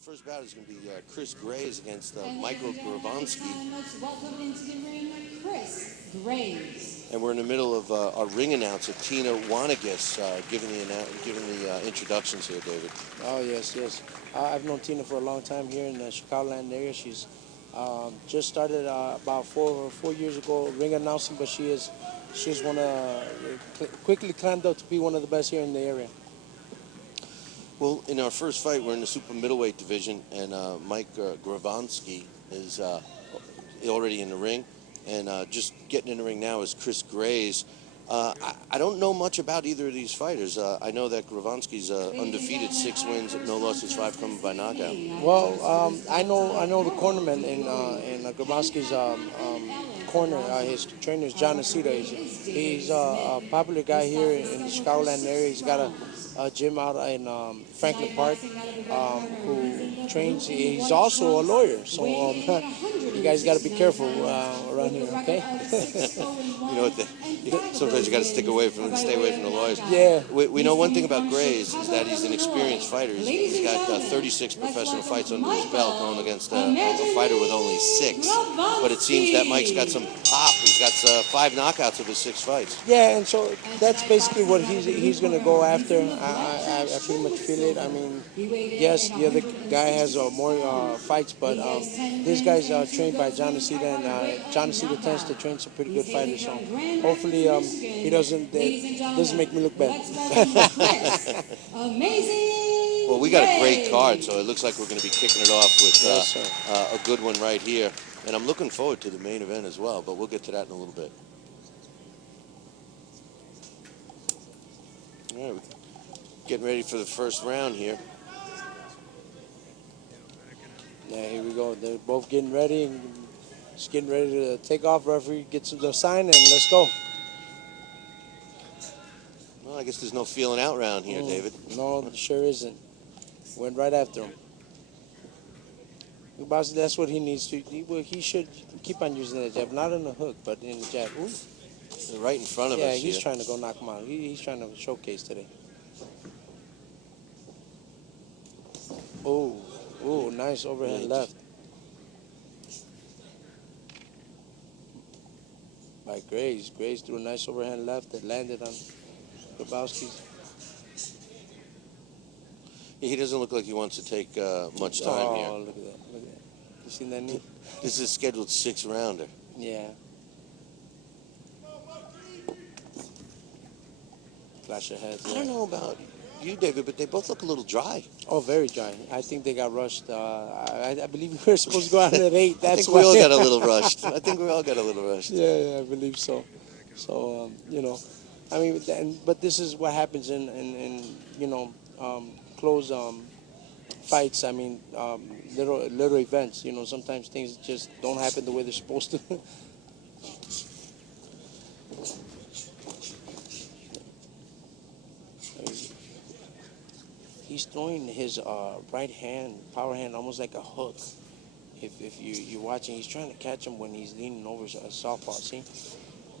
first bout is going to be Chris Graves against Michael Gravonski. Welcome into the ring, Chris Graves. And we're in the middle of our ring announcer, Tina Wanagis, giving the introductions here, David. Oh, yes. I've known Tina for a long time here in the Chicagoland area. She's just started about four years ago ring announcing, but she's quickly climbed up to be one of the best here in the area. Well, in our first fight, we're in the super middleweight division, and Mike Gravonski is already in the ring. And just getting in the ring now is Chris Graves. I don't know much about either of these fighters. I know that Gravonski's undefeated, 6 wins, no losses, 5 coming by knockout. Well, I know the cornerman in Gravonski's corner. His trainer is John Acita. He's a popular guy here in the Chicagoland area. He's got a gym out in Franklin Park who trains. He's also a lawyer, so you guys got to be careful around here, okay? You know what? Sometimes you got to stay away from the lawyers. Yeah. We know one thing about Graves is that he's an experienced fighter. He's got 36 professional fights under his belt, going against a fighter with only 6. But it seems that Mike's got some pop. He's got 5 knockouts of his 6 fights. Yeah, and so that's basically what he's going to go after. I pretty much feel it. I mean, yes, the other guy has more fights, but this guy's trained by John Acita, and John Acita tends to train some pretty good fighters. So hopefully he doesn't make me look bad. Amazing. Well, we got a great card, so it looks like we're going to be kicking it off with a good one right here. And I'm looking forward to the main event as well, but we'll get to that in a little bit. All right, we're getting ready for the first round here. Yeah, here we go. They're both getting ready. Just getting ready to take off. Referee gets the sign, and let's go. Well, I guess there's no feeling out round here, David. No, there sure isn't. Went right after him. That's what he needs to. He should keep on using that jab, not in the hook, but in the jab. Ooh. Right in front of us. Yeah, he's trying to go knock him out. He's trying to showcase today. Oh, nice overhand left. By Graves. Graves threw a nice overhand left that landed on Gravonski's. He doesn't look like he wants to take much time here. Oh, look at that. You seen that knee? This is a scheduled 6-rounder. Yeah. Flash of heads. I don't know about you, David, but they both look a little dry. Oh, very dry. I think they got rushed. I believe we were supposed to go out at 8. That's I think we all got a little rushed. Yeah, I believe so. So, I mean, but this is what happens in close fights. I mean, little events. Sometimes things just don't happen the way they're supposed to. He's throwing his right hand, power hand, almost like a hook. If you're watching, he's trying to catch him when he's leaning over a southpaw. See?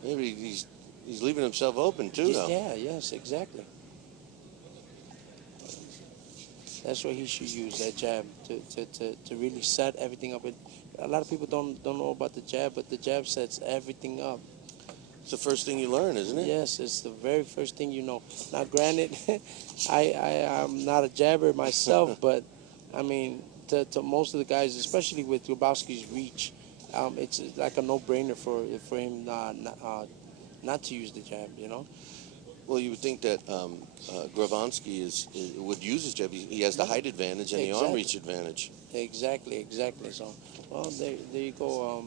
Maybe he's leaving himself open too, though. Yeah, yes, exactly. That's what he should use, that jab, to really set everything up. A lot of people don't know about the jab, but the jab sets everything up. It's the first thing you learn, isn't it? Yes, it's the very first thing you know. Now, granted, I'm not a jabber myself, but, I mean, to most of the guys, especially with Gravonski's reach, it's like a no-brainer for him not to use the jab, Well, you would think that Gravonski would use his jab. He has the height advantage and the arm reach advantage. Exactly. So, well, there you go.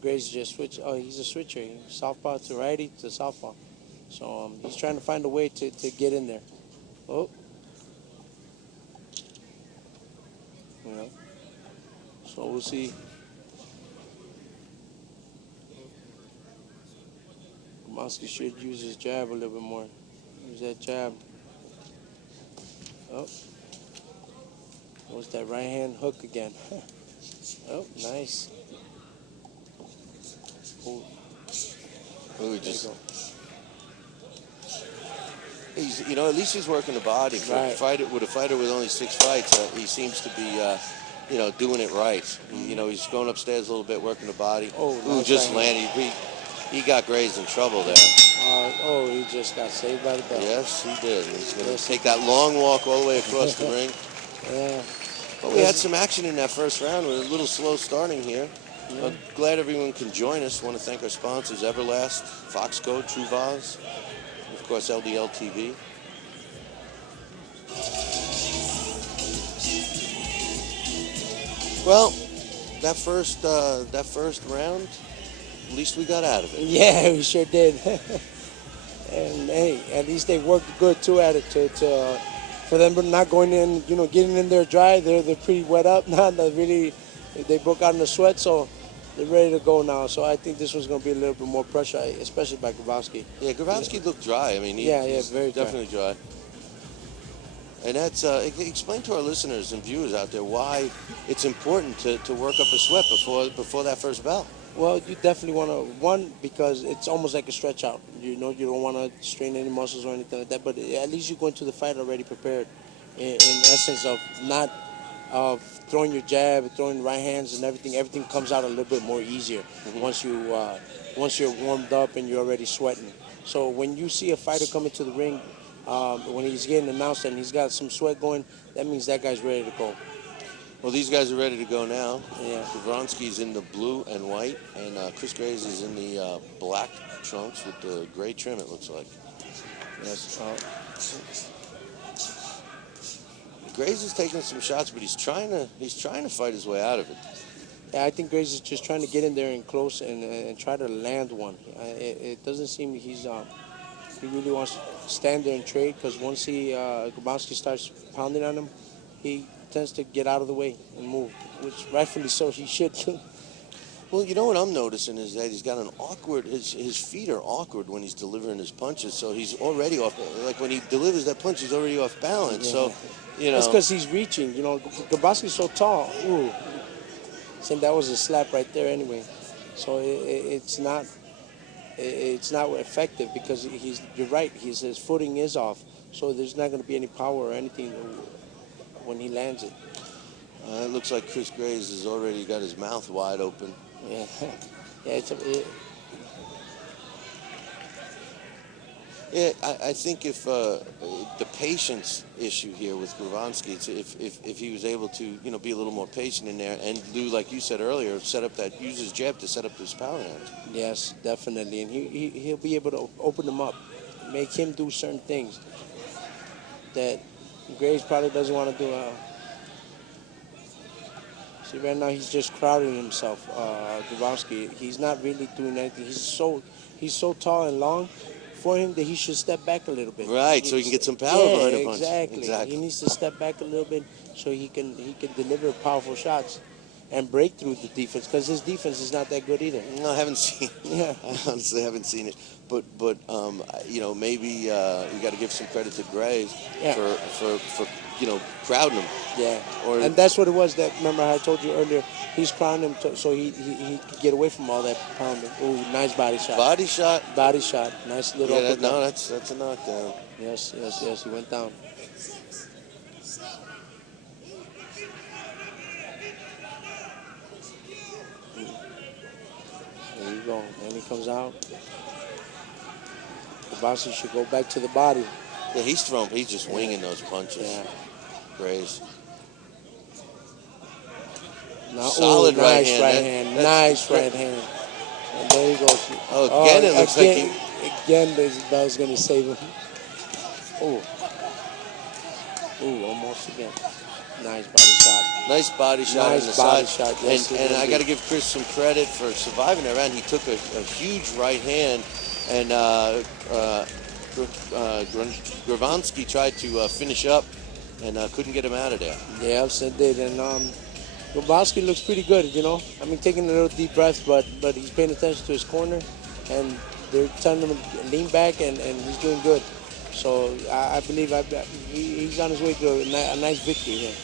Graves just switch. Oh, he's a switcher. Southpaw to righty to southpaw. So he's trying to find a way to get in there. Oh. So we'll see. Gravonski should use his jab a little bit more. Use that jab. Oh. What's that right hand hook again? Oh, nice. he's at least he's working the body. For Right. a fighter with only 6 fights, he seems to be doing it right. He's going upstairs a little bit, working the body. Oh, Ooh, nice just right hand. landed. He got Graves in trouble there. He just got saved by the bell. Yes, he did. He's going to take that long walk all the way across the ring. Yeah. But we had some action in that first round. We're a little slow starting here. Yeah. Glad everyone can join us. Want to thank our sponsors, Everlast, Foxco, True Vase, and of course, LDL TV. Well, that first round, at least we got out of it. Yeah, we sure did. And hey, at least they worked good too at it. For them not going in, getting in there dry. They're pretty wet up now. They broke out in the sweat, so they're ready to go now. So I think this was going to be a little bit more pressure, especially by Gravonski. Yeah, Gravonski looked dry. I mean, he's very dry. definitely dry. And that's explain to our listeners and viewers out there why it's important to work up a sweat before that first bell. Well, you definitely want to, because it's almost like a stretch out. You don't want to strain any muscles or anything like that, but at least you go into the fight already prepared in essence of not throwing your jab, throwing right hands and everything. Everything comes out a little bit more easier once you're warmed up and you're already sweating. So when you see a fighter come into the ring, when he's getting announced and he's got some sweat going, that means that guy's ready to go. Well, these guys are ready to go now. Yeah. Gravonski's in the blue and white, and Chris Graves is in the black trunks with the gray trim, it looks like. Yes. Graves is taking some shots, but he's trying to fight his way out of it. Yeah, I think Graves is just trying to get in there and close and try to land one. It doesn't seem he really wants to stand there and trade, because once Gravonski starts pounding on him, he tends to get out of the way and move, which rightfully so he should. Well, you know what I'm noticing is that he's got an awkward, his feet are awkward when he's delivering his punches, so he's already off, like when he delivers that punch, he's already off balance, Yeah. so, That's because he's reaching, Gravonski's so tall. Ooh. Saying that was a slap right there anyway. So it's not effective, because you're right, his footing is off, so there's not going to be any power or anything when he lands it. It looks like Chris Graves has already got his mouth wide open. Yeah, Yeah, I think if the patience issue here with Gravonski, if he was able to be a little more patient in there and do, like you said earlier, use his jab to set up his power hand. yes, definitely, and he'll be able to open him up, make him do certain things that Graves probably doesn't want to do. See, right now he's just crowding himself, Gravonski. He's not really doing anything. He's so tall and long for him that he should step back a little bit. Right, so he can get some power behind a punch. Exactly. He needs to step back a little bit so he can deliver powerful shots and break through the defense, because his defense is not that good either. No, I haven't seen. Yeah. I honestly haven't seen it, but maybe you got to give some credit to Graves for crowding him. Yeah, Or- and that's what it was. That, remember I told you earlier, he's crowding him so he could get away from all that pounding. Ooh, nice body shot. Body shot. Body shot. Nice little. Yeah, uppercut. that's a knockdown. Yes, he went down. There you go. And he comes out. Gravonski should go back to the body. Yeah, he's just winging those punches. Yeah. Graves. Now, Solid ooh, right nice hand. right That- hand. that's Nice great. right hand. And there he goes. Oh, again, it looks like he... Again, that was going to save him. Ooh. Ooh, almost again. Nice body shot. Nice body shot Nice on the body side. shot, yes, and it I did. got to give Chris some credit for surviving that round. He took a huge right hand, and Gravonski tried to finish up and couldn't get him out of there. Yeah, it did. And Gravonski looks pretty good, I mean, taking a little deep breath, but he's paying attention to his corner, and they're telling him to lean back, and he's doing good. So I believe he's on his way to a nice victory here.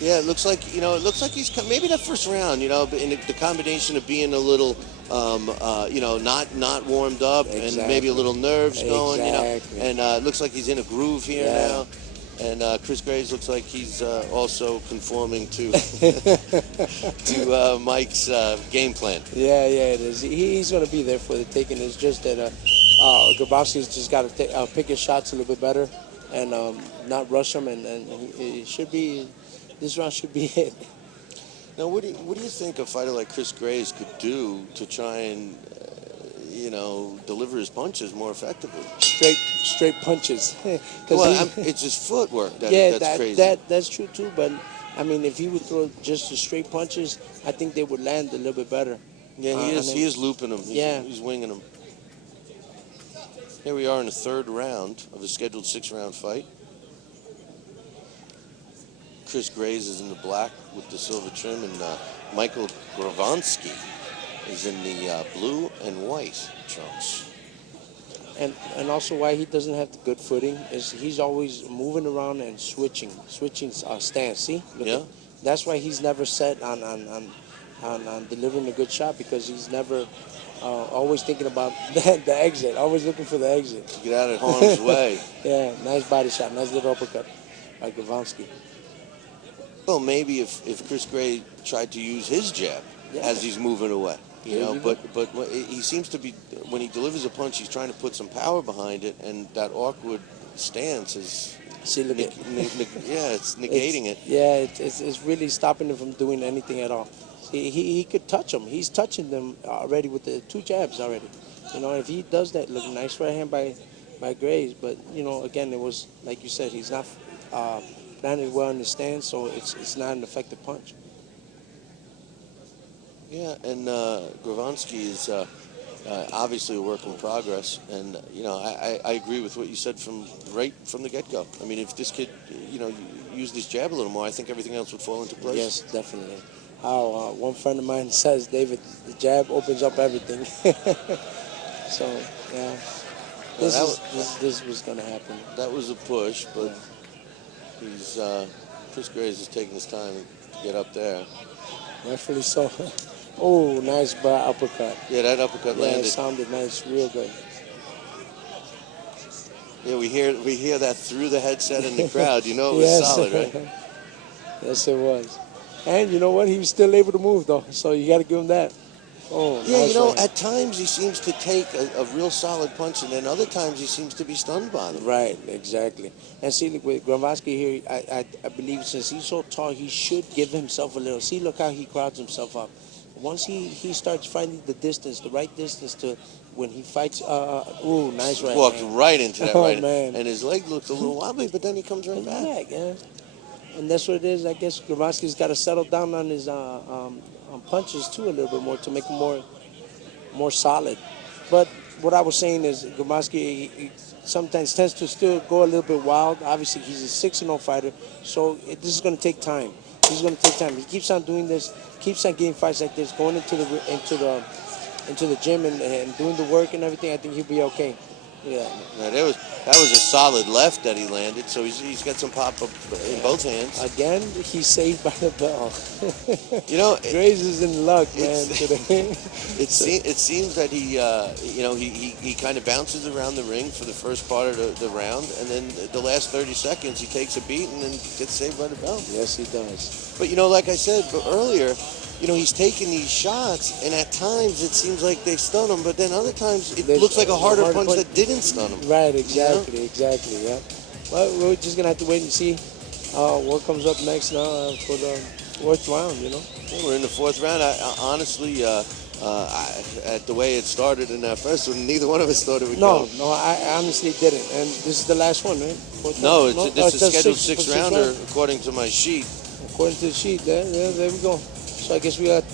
Yeah, it looks like he's maybe that first round, but in the combination of being a little not warmed up, and maybe a little nerves going. Exactly. And it looks like he's in a groove here now. And Chris Graves looks like he's also conforming to to Mike's game plan. Yeah, it is. He's going to be there for the taking. It's just that Grabowski's just got to pick his shots a little bit better and not rush them, and it should be, this round should be it. Now, what do you think a fighter like Chris Graves could do to try and deliver his punches more effectively? Straight punches. Well, it's his footwork that's crazy. That's true too. But I mean, if he would throw just the straight punches, I think they would land a little bit better. Yeah, he is looping them. He's winging them. Here we are in the third round of a scheduled 6-round fight. Chris Graves is in the black with the silver trim, and Michael Gravonski is in the blue and white trunks. And also why he doesn't have the good footing is he's always moving around and switching stance. See? That's why he's never set on delivering a good shot, because he's never always thinking about the exit, always looking for the exit. Get out of harm's way. Yeah, nice body shot, nice little uppercut by Gravonski. Well, maybe if Chris Gray tried to use his jab as he's moving away, but he seems to be, when he delivers a punch, he's trying to put some power behind it, and that awkward stance is, it's negating it. Yeah, it's really stopping him from doing anything at all. He could touch them. He's touching them already with the 2 jabs already. If he does that, look, nice right hand by Graves, but again, it was like you said, he's not planted well in the stance, so it's not an effective punch. Yeah, and Gravonski is obviously a work in progress, and I agree with what you said right from the get-go. I mean, if this kid used his jab a little more, I think everything else would fall into place. Yes, definitely. One friend of mine says, David, the jab opens up everything. So yeah, this was going to happen. That was a push, but Chris Graves is taking his time to get up there. Rightfully so. Oh, nice uppercut. Yeah, that uppercut landed. Yeah, it sounded nice, real good. Yeah, we hear that through the headset in the crowd. It was solid, right? Yes, it was. And you know what? He was still able to move, though. So you got to give him that. Oh, yeah, nice at times he seems to take a real solid punch, and then other times he seems to be stunned by them. Right, exactly. And see, look, with Gravonski here, I believe since he's so tall, he should give himself a little. See, look how he crowds himself up. Once he starts finding the right distance to when he fights, nice right. Walked right into that right, man. And his leg looked a little wobbly, but then he comes right back. Yeah. And that's what it is. I guess Gravonski's got to settle down on his punches too a little bit more to make him more solid. But what I was saying is Gravonski he sometimes tends to still go a little bit wild. Obviously, he's a 6-0 fighter, so this is going to take time. He's going to take time. He keeps on doing this, keeps on getting fights like this, going into the gym and doing the work and everything. I think he'll be okay. Yeah. That was a solid left that he landed, so he's got some pop up in both hands. Again, he's saved by the bell. Graves is in luck, man, today. It seems that he kind of bounces around the ring for the first part of the round, and then the last 30 seconds he takes a beat and then gets saved by the bell. Yes, he does. But like I said earlier, he's taking these shots, and at times it seems like they stun him, but then other times it looks like a harder punch that didn't stun him. Right, exactly, yeah. Well, we're just going to have to wait and see what comes up next now for the 4th round, Yeah, we're in the 4th round. I honestly, at the way it started in that first one, neither one of us thought it would go. No, I honestly didn't. And this is the last one, right? This is a scheduled 6-rounder according to my sheet. According to the sheet, there we go. So I guess we got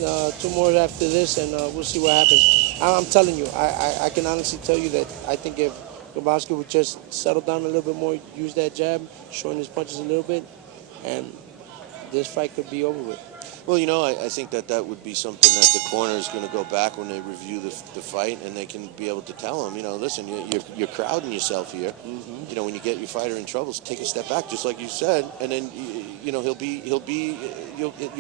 2 more after this, and we'll see what happens. I'm telling you, I can honestly tell you that I think if Gravonski would just settle down a little bit more, use that jab, shorten his punches a little bit, and this fight could be over with. Well, I think that would be something that the corner is going to go back when they review the fight, and they can be able to tell him, listen, you're crowding yourself here. When you get your fighter in trouble, take a step back, just like you said, and then your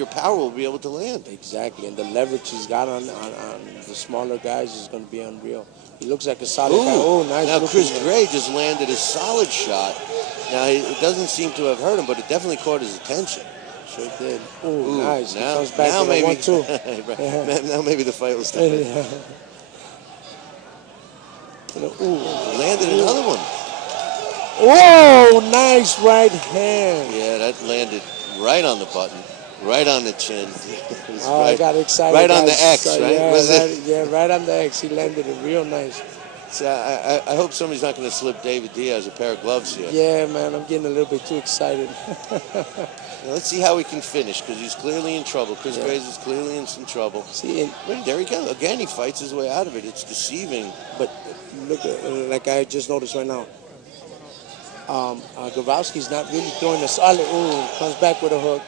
power will be able to land. Exactly, and the leverage he's got on the smaller guys is going to be unreal. He looks like a solid guy. Oh, nice. Now Chris Gray just landed a solid shot. Now it doesn't seem to have hurt him, but it definitely caught his attention. Sure did. Ooh, nice. Now, he comes back now with maybe, a 1-2. Right. Now maybe the fight will start. Landed another one. Whoa, nice right hand. Yeah, that landed right on the button, right on the chin. I got excited. Right on the X, right? Yeah, right on the X. He landed it real nice. So I hope somebody's not going to slip David Diaz a pair of gloves here. Yeah, man, I'm getting a little bit too excited. Now, let's see how he can finish, because he's clearly in trouble. Chris Graves is clearly in some trouble. See, There he goes. Again, he fights his way out of it. It's deceiving. But look, like I just noticed right now, Gravonski's not really throwing a solid. Ooh, comes back with a hook.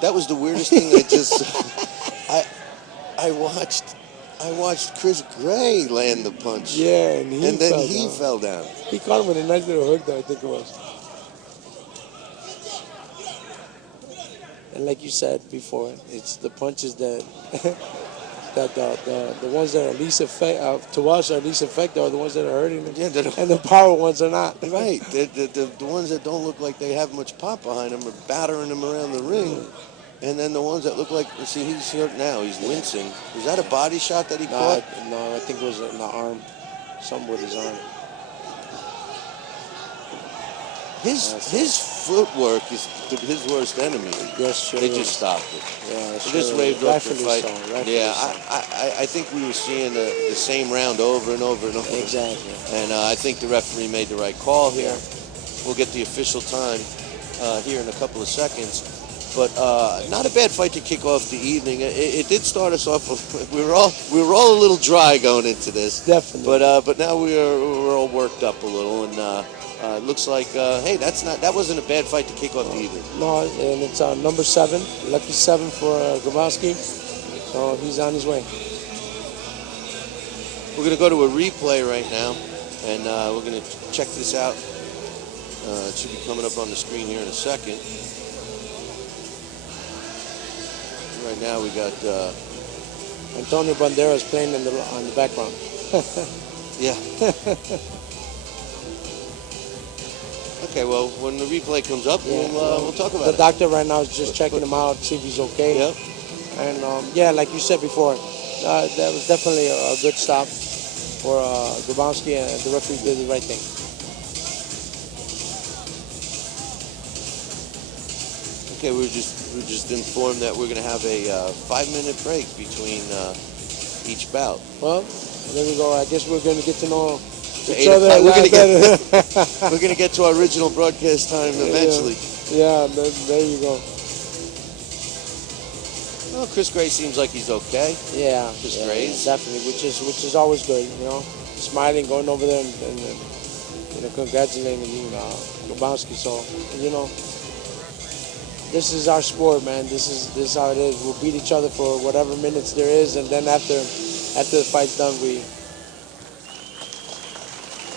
That was the weirdest thing. I watched Chris Gray land the punch. Yeah, and then he fell down. He caught him with a nice little hook, though, I think it was. And like you said before, it's the punches that the ones that are least effective to us are least effective are the ones that are hurting them. Yeah, and the power ones are not. Right. The ones that don't look like they have much pop behind them are battering them around the ring. And then the ones that look like, see, he's hurt now. He's wincing. Was that a body shot that he caught? No, I think it was in the arm. Something with his arm. His footwork is his worst enemy. Yes, sure. They just stopped it. Yeah, They sure. just waved up the fight. Yeah, I think we were seeing the same round over and over and over. Exactly. And I think the referee made the right call here. We'll get the official time here in a couple of seconds. But not a bad fight to kick off the evening. It did start us off. We were all a little dry going into this. Definitely. But now we're all worked up a little, and it looks like hey, that wasn't a bad fight to kick off the evening. No, and it's number 7, lucky 7 for Gravonski. So he's on his way. We're gonna go to a replay right now, and we're gonna check this out. It should be coming up on the screen here in a second. Right now we got Antonio Banderas playing on the background. Yeah. Okay, well, when the replay comes up, we'll talk about it. The doctor right now is just checking him out, see if he's okay. Yep. And like you said before, that was definitely a good stop for Gravonski, and the referee did the right thing. Okay, we're just informed that we're going to have a 5-minute break between each bout. Well, there we go. I guess we're going to get to know each 8 other. o'clock. We're going to get to our original broadcast time eventually. Yeah, there you go. Well, Chris Gray seems like he's okay. Yeah, Chris Gray, definitely, which is always good. Smiling, going over there and congratulating Gravonski. So this is our sport, man. This is how it is. We'll beat each other for whatever minutes there is, and then after the fight's done, we.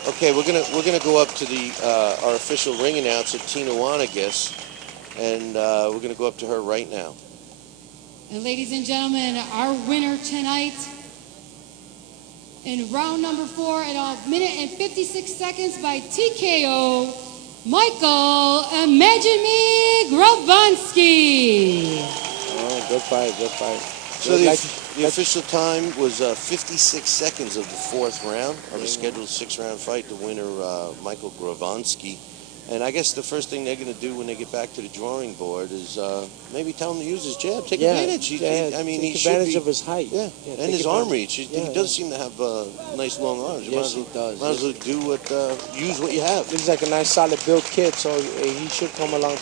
Okay, we're gonna go up to our official ring announcer, Tina Wanagas, and we're gonna go up to her right now. And ladies and gentlemen, our winner tonight in round number 4 at 1 minute and 56 seconds by TKO, Michael Imagine Me Gravonski. Oh, good fight. So the official time was 56 seconds of the 4th round of a scheduled 6-round fight. The winner, Michael Gravonski. And I guess the first thing they're going to do when they get back to the drawing board is maybe tell him to use his jab. Take advantage. He take advantage of his height. Yeah, and his arm reach. He does seem to have nice long arms. Yes, he does. Might as well use what you have. He's like a nice solid built kid, so he should come along.